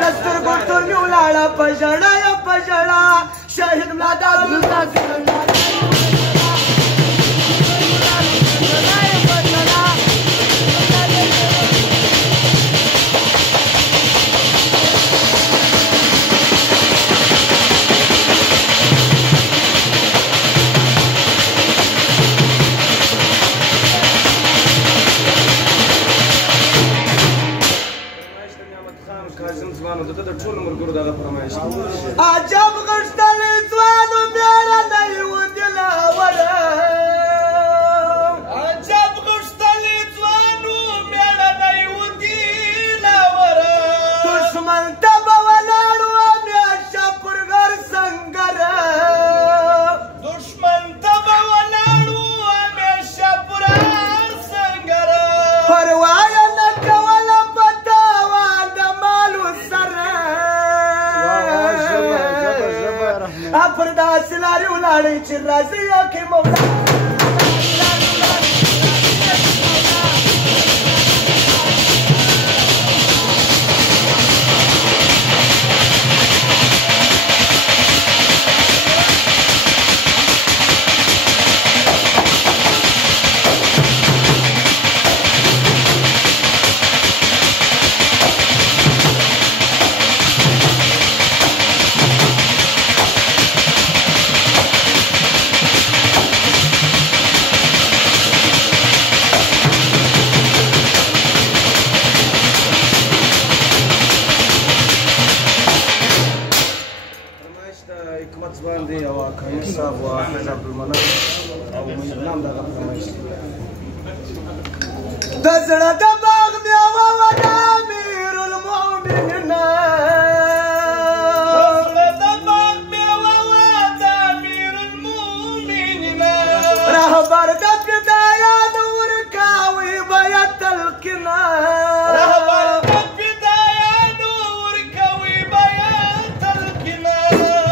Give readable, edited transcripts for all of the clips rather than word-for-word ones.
دستر ګوتور مې ولاړه په ژړا یا په ژړا شهید ملا دارو عجب غشتلی ځوانو مېړنی و دلاوره عجب غشتلی ځوانو مېړنی و دلاوره دښمن ته به ولاړ و همیشه پر غر سنګره دښمن ته به ولاړ و همیشه پر هر سنګره پروا یې نه کوله په تاوان د مالو سره پر داسې لارې ولاړې چې راځي یقې مولا د زړه د باغ میوه وه د امیر المؤمنین رهبر د فدایان ورکاوي به تلقینا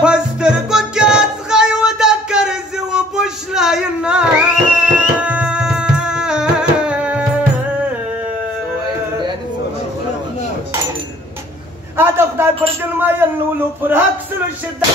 په سترګو کې اڅغی و د کرزي و بوشلاینا د خدای پر دل مایل نولو پر حق سلو شدا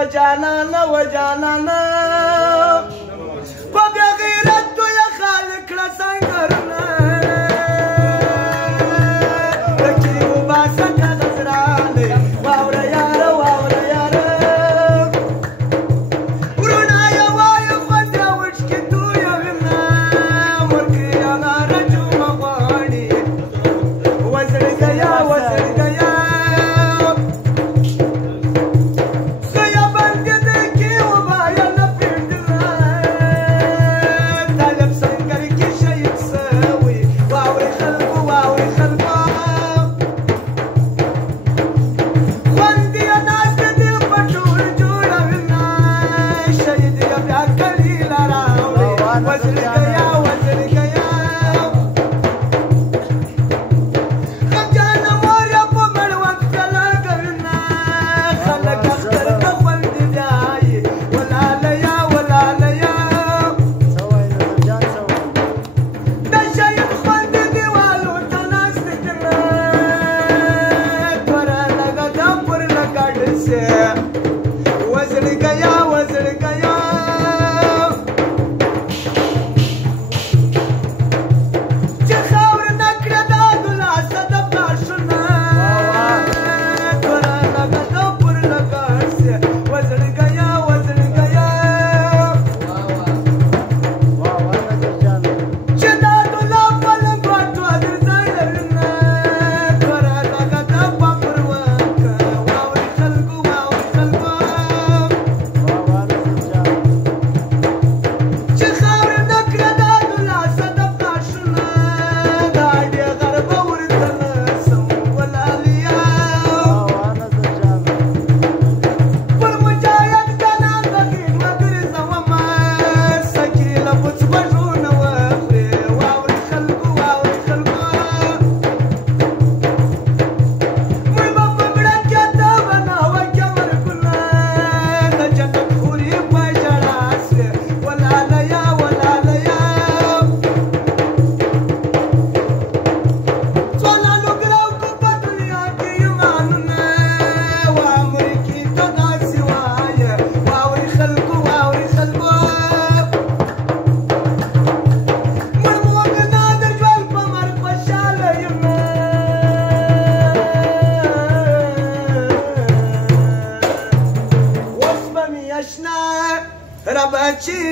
وجانانا وجانانا په بیا غیرت تو یا خالق کړه څنګهرنا رکی وباسه د زرانې واوره یاره واوره یاره ورونه یې وایه خوند راوچکې تو یغنا مرګې هغه رجومه غواړي وزړګیا وزړګیا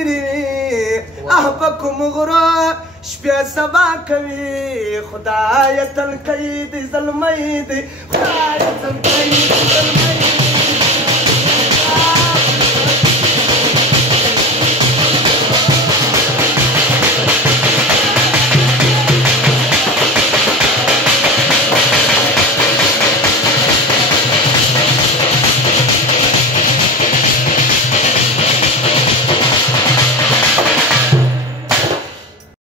دي په کوم غره شپې سبا کوي خدای تل کوي د زلمۍ دی خدای تل کوي د زلمۍ